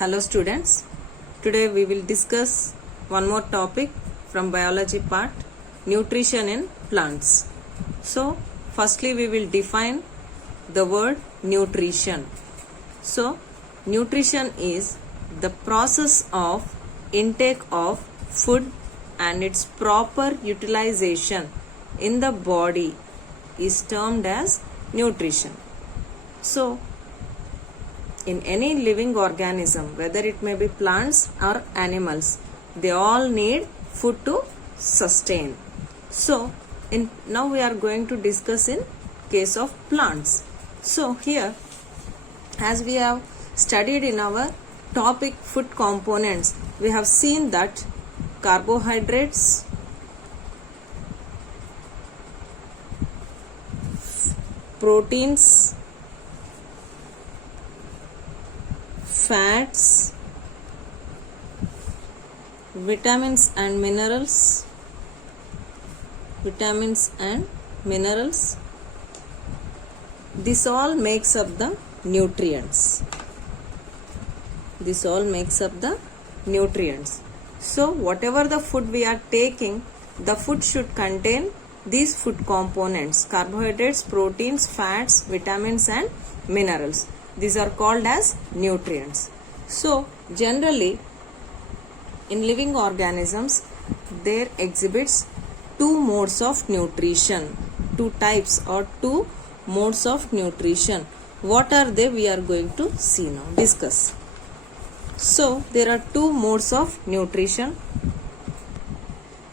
Hello students, today we will discuss one more topic from biology part, nutrition in plants. So firstly we will define the word nutrition. So nutrition is the process of intake of food and its proper utilization in the body is termed as nutrition. So in any living organism, whether it may be plants or animals, they all need food to sustain. So now we are going to discuss in case of plants. So here, as we have studied in our topic food components, we have seen that carbohydrates, proteins, fats, vitamins and minerals, this all makes up the nutrients. So whatever the food we are taking, the food should contain these food components: carbohydrates, proteins, fats, vitamins and minerals. These are called as nutrients. So generally in living organisms there exhibits two modes of nutrition, two types or two modes of nutrition. What are they? We are going to see now, discuss. So there are two modes of nutrition.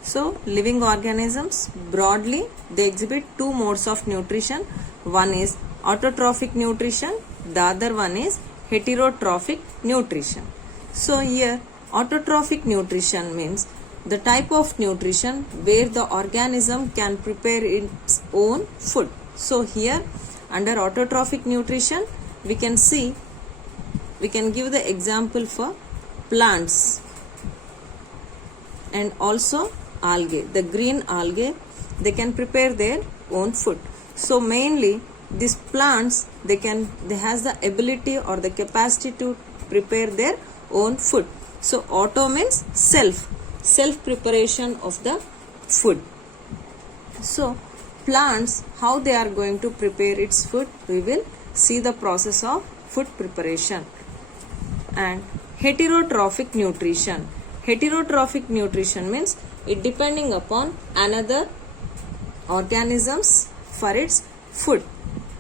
So living organisms broadly they exhibit two modes of nutrition. One is autotrophic nutrition, the other one is heterotrophic nutrition. So here autotrophic nutrition means the type of nutrition where the organism can prepare its own food. So here under autotrophic nutrition we can give the example for plants and also algae. The green algae, they can prepare their own food. So mainly these plants they has the ability or the capacity to prepare their own food. So auto means self preparation of the food. So plants, how they are going to prepare its food, we will see the process of food preparation. And heterotrophic nutrition means it depending upon another organisms for its food.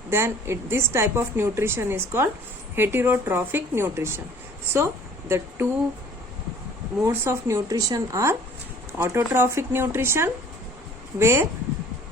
Then this type of nutrition is called heterotrophic nutrition. So the two modes of nutrition are autotrophic nutrition where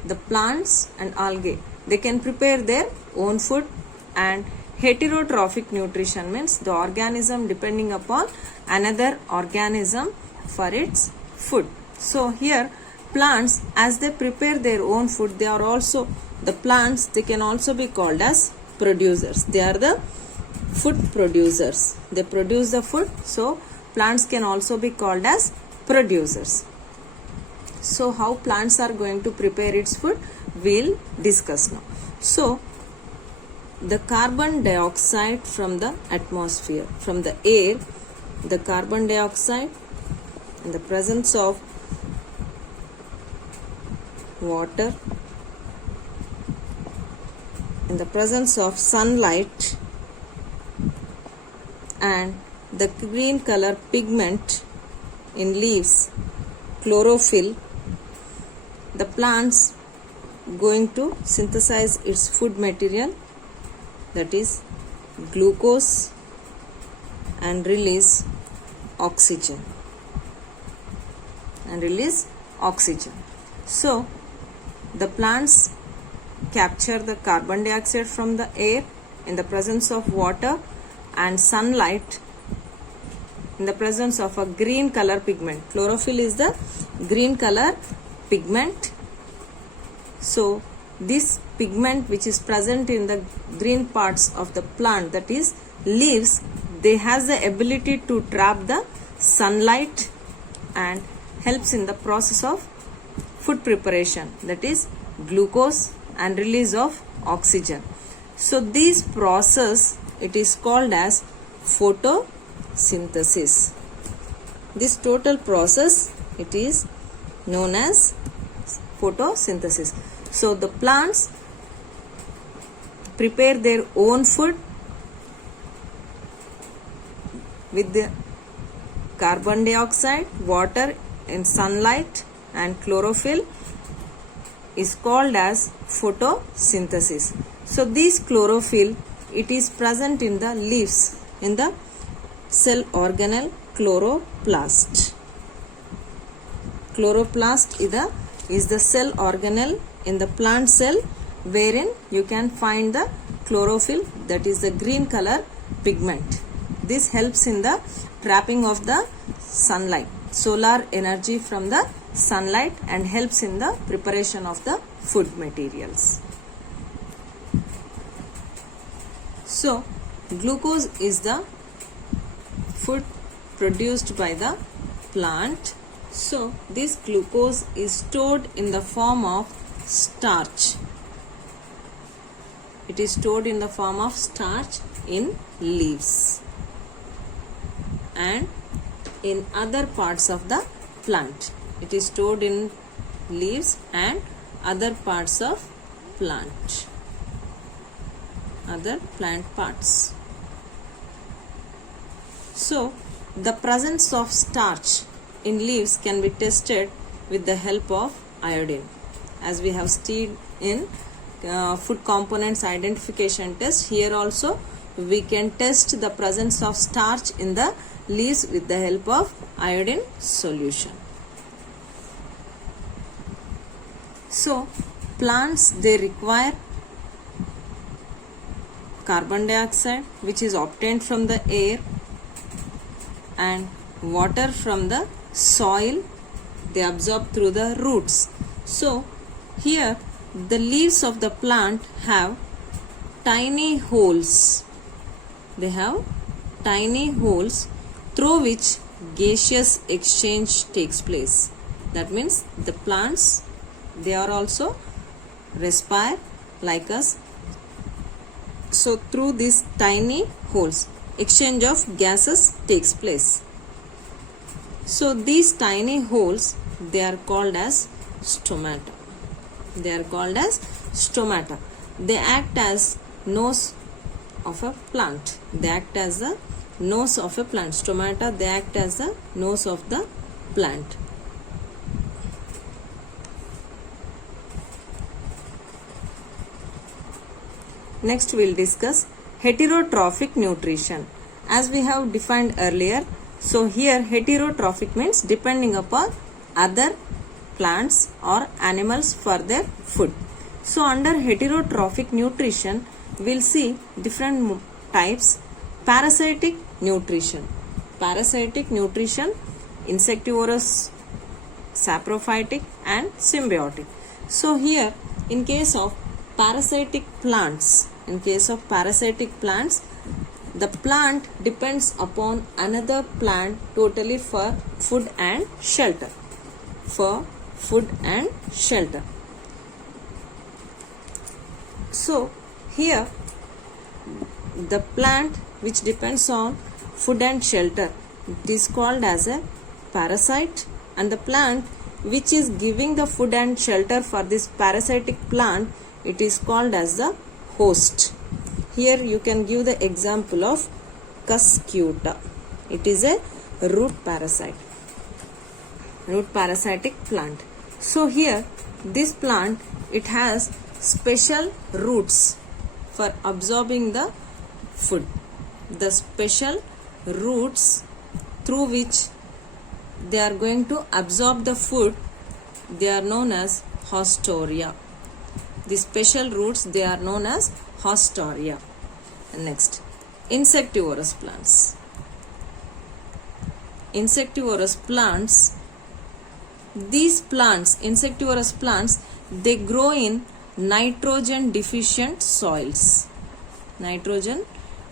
the plants and algae they can prepare their own food, and heterotrophic nutrition means the organism depending upon another organism for its food. So here plants, as they prepare their own food, they are also the plants, they can also be called as producers. They are the food producers. They produce the food. So plants can also be called as producers. So how plants are going to prepare its food, we'll discuss now. So the carbon dioxide from the atmosphere, from the air, the carbon dioxide in the presence of water, in the presence of sunlight, and the green color pigment in leaves, chlorophyll, the plants going to synthesize its food material, that is glucose, and release oxygen. So the plants capture the carbon dioxide from the air in the presence of water and sunlight in the presence of a green color pigment. Chlorophyll is the green color pigment. So this pigment which is present in the green parts of the plant, that is leaves, they has the ability to trap the sunlight and helps in the process of food preparation, that is glucose and release of oxygen. So this process, it is called as photosynthesis. photosynthesis. This total process, it is known as photosynthesis. So the plants prepare their own food with the carbon dioxide, water and sunlight and chlorophyll is called as photosynthesis. So this chlorophyll, it is present in the leaves, in the cell organelle chloroplast. Chloroplast is the cell organelle in the plant cell wherein you can find the chlorophyll, that is the green color pigment. This helps in the trapping of the sunlight, solar energy from the sunlight, and helps in the preparation of the food materials. So glucose is the food produced by the plant. So this glucose is stored in the form of starch. It is stored in the form of starch in leaves and in other parts of the plant. It is stored in leaves and other parts of plant, other plant parts. So the presence of starch in leaves can be tested with the help of iodine, as we have studied in food components identification test. Here also we can test the presence of starch in the leaves with the help of iodine solution. So plants, they require carbon dioxide which is obtained from the air and water from the soil, they absorb through the roots. So here the leaves of the plant have tiny holes. They have tiny holes through which gaseous exchange takes place. That means the plants, they are also respire like us. So through these tiny holes, exchange of gases takes place. So these tiny holes, they are called as stomata. They are called as stomata. They act as nose of a plant. They act as the nose of a plant. Stomata, they act as the nose of the plant. Next we will discuss heterotrophic nutrition. As we have defined earlier, so here heterotrophic means depending upon other plants or animals for their food. So under heterotrophic nutrition, we will see different types. Parasitic nutrition. Parasitic nutrition, insectivorous, saprophytic and symbiotic. So here in case of parasitic plants, the plant depends upon another plant totally for food and shelter. For food and shelter. So here the plant which depends on food and shelter, it is called as a parasite, and the plant which is giving the food and shelter for this parasitic plant, it is called as the host. Here you can give the example of Cuscuta. It is a root parasite, root parasitic plant. So here this plant, it has special roots for absorbing the food. The special roots through which they are going to absorb the food, they are known as haustoria. The special roots, they are known as haustoria. Next, insectivorous plants. Insectivorous plants, these plants, insectivorous plants, they grow in nitrogen deficient soils. Nitrogen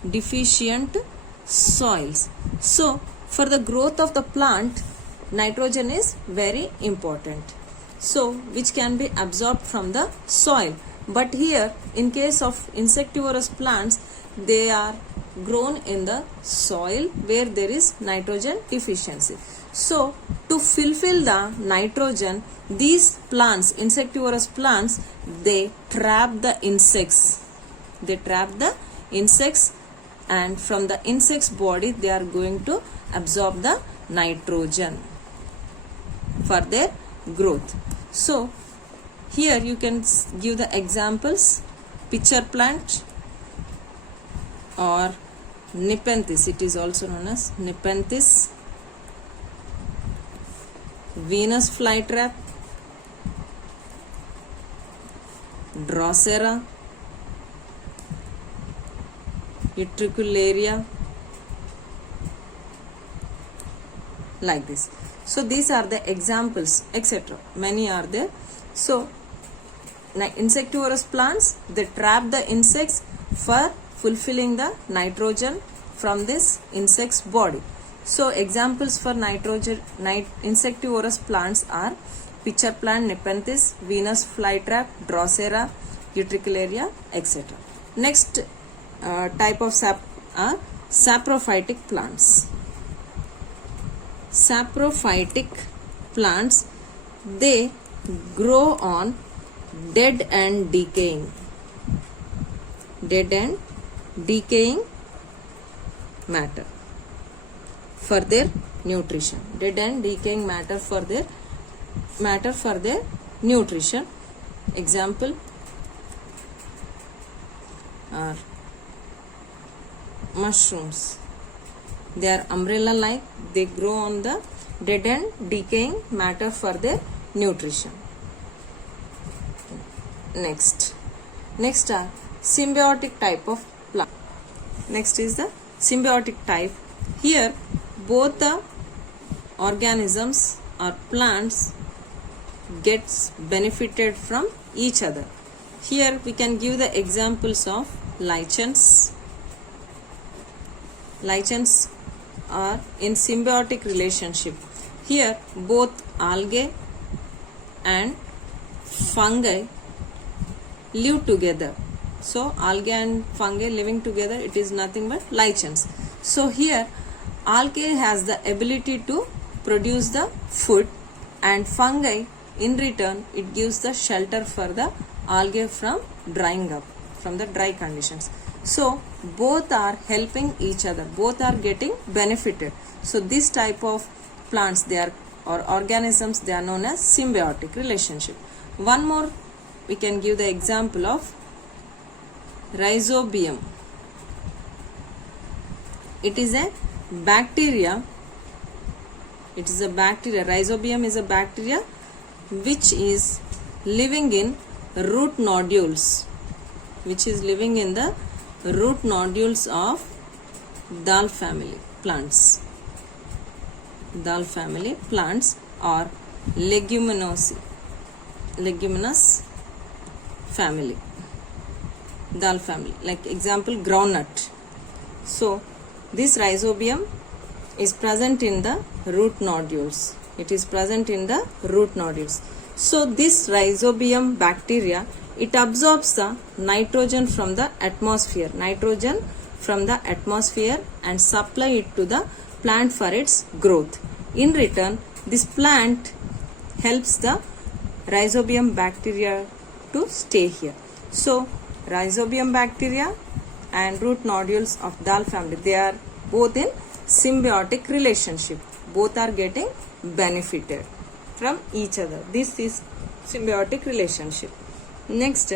deficient soils. So for the growth of the plant, nitrogen is very important. So which can be absorbed from the soil. But here in case of insectivorous plants, they are grown in the soil where there is nitrogen deficiency. So to fulfill the nitrogen, these plants, insectivorous plants, they trap the insects. They trap the insects, and from the insect's body they are going to absorb the nitrogen for their growth. So here you can give the examples: pitcher plant or Nepenthes, it is also known as Nepenthes, Venus flytrap, Drosera, Utricularia, like this. So these are the examples, etc. Many are there. So insectivorous plants, they trap the insects for fulfilling the nitrogen from this insect's body. So examples for insectivorous plants are pitcher plant, Nepenthes, Venus flytrap, Drosera, Utricularia, etc. Next type of sap are saprophytic plants. Saprophytic plants, they grow on dead and decaying matter for their nutrition. Dead and decaying matter for their nutrition. Example are mushrooms. They are umbrella like, they grow on the dead and decaying matter for their nutrition. Next are symbiotic type of plant. Next is the symbiotic type. Here both the organisms or plants gets benefited from each other. Here we can give the examples of lichens. Lichens are in symbiotic relationship. Here both algae and fungi live together. So algae and fungi living together, it is nothing but lichens. So here algae has the ability to produce the food, and fungi in return it gives the shelter for the algae from drying up, from the dry conditions. So both are helping each other, both are getting benefited. So this type of plants, they are, or organisms, they are known as symbiotic relationship. One more we can give the example of Rhizobium. It is a bacteria. It is a bacteria. Rhizobium is a bacteria which is living in root nodules, which is living in the root nodules of Dal family plants. Dal family plants or leguminous family. Dal family, like example groundnut. So this Rhizobium is present in the root nodules. It is present in the root nodules. So this Rhizobium bacteria, it absorbs the nitrogen from the atmosphere, and supply it to the plant for its growth. In return, this plant helps the Rhizobium bacteria to stay here. So Rhizobium bacteria and root nodules of Dal family, they are both in symbiotic relationship. Both are getting benefited from each other. This is symbiotic relationship. Next,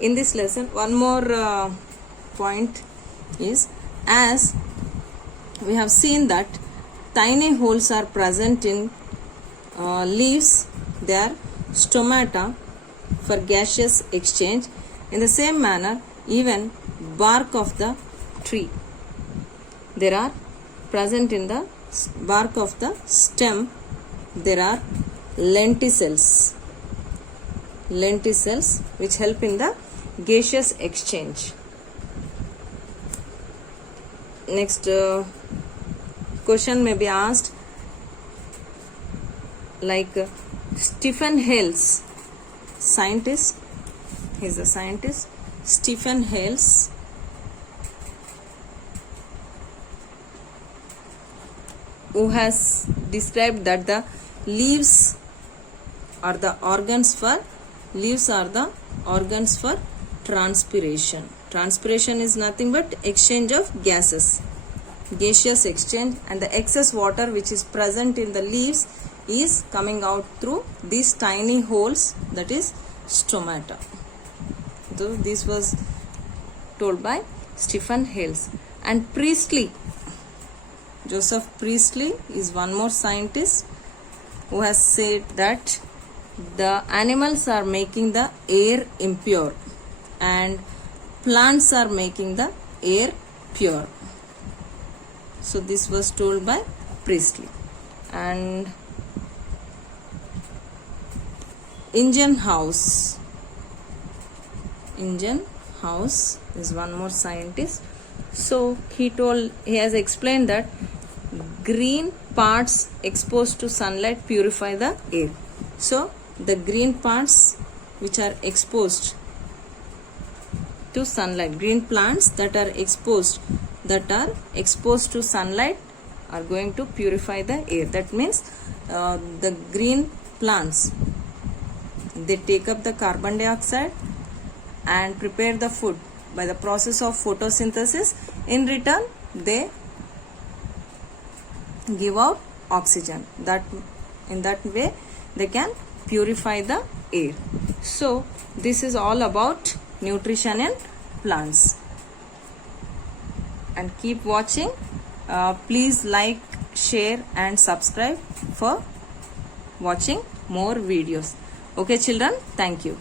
in this lesson, one more point is, as we have seen that tiny holes are present in leaves, they are stomata for gaseous exchange. In the same manner, even bark of the tree, there are present in the bark of the stem, there are lenticels which help in the gaseous exchange. Next question may be asked, like Stephen Hales, scientist, he is a scientist, Stephen Hales who has described that the leaves are the organs for transpiration. Transpiration is nothing but exchange of gaseous exchange, and the excess water which is present in the leaves is coming out through these tiny holes, that is stomata. So this was told by Stephen Hales. And Joseph Priestley is one more scientist who has said that the animals are making the air impure and plants are making the air pure. So this was told by Priestley. And Injun House is one more scientist. So he has explained that green parts exposed to sunlight purify the air. So the green parts which are exposed to sunlight, green plants that are exposed to sunlight are going to purify the air. That means the green plants, they take up the carbon dioxide and prepare the food by the process of photosynthesis. In return, they give out oxygen. In that way they can purify the air. So this is all about nutrition in plants. And keep watching. Please like, share and subscribe for watching more videos. Okay children, thank you.